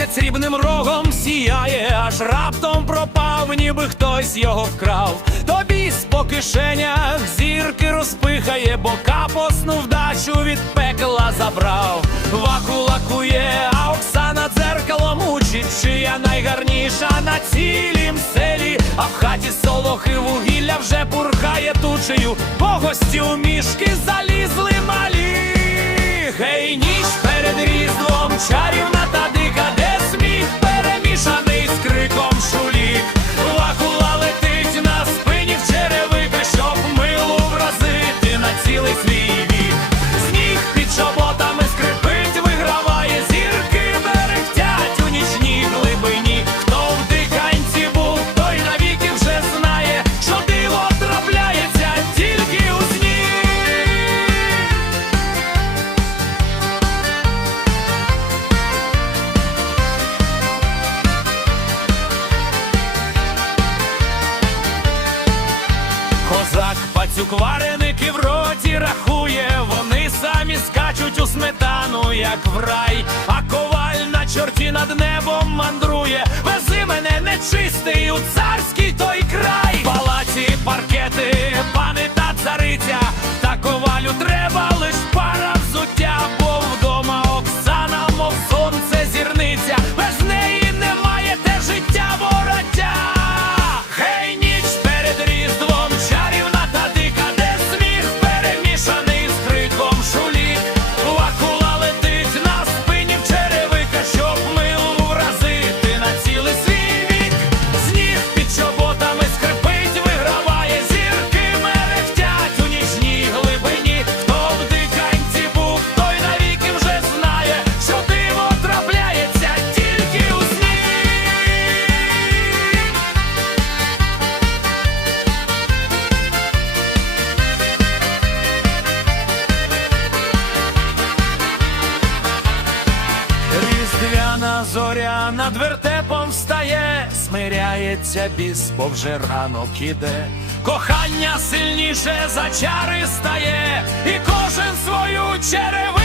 Місяць срібним рогом сіяє, аж раптом пропав, ніби хтось його вкрав. Тобі по кишенях зірки розпихає, бо капосну вдачу від пекла забрав. Ваку лакує, а Оксана дзеркалом учить, чия найгарніша на цілім селі. А в хаті солохи вугілля вже бурхає тучею, бо гості у мішки залізли малі. Гей, ніч перед різдвом, Charlie, na tá de Вареники в роті рахує, вони самі скачуть у сметану, як в рай, а коваль на чорті над небом мандрує. Вези мене нечистий у царський той край. Палаці паркети, пани та цариця, зоря над вертепом встає, смиряється біс, бо вже ранок іде. Кохання сильніше за чари стає, і кожен свою знає.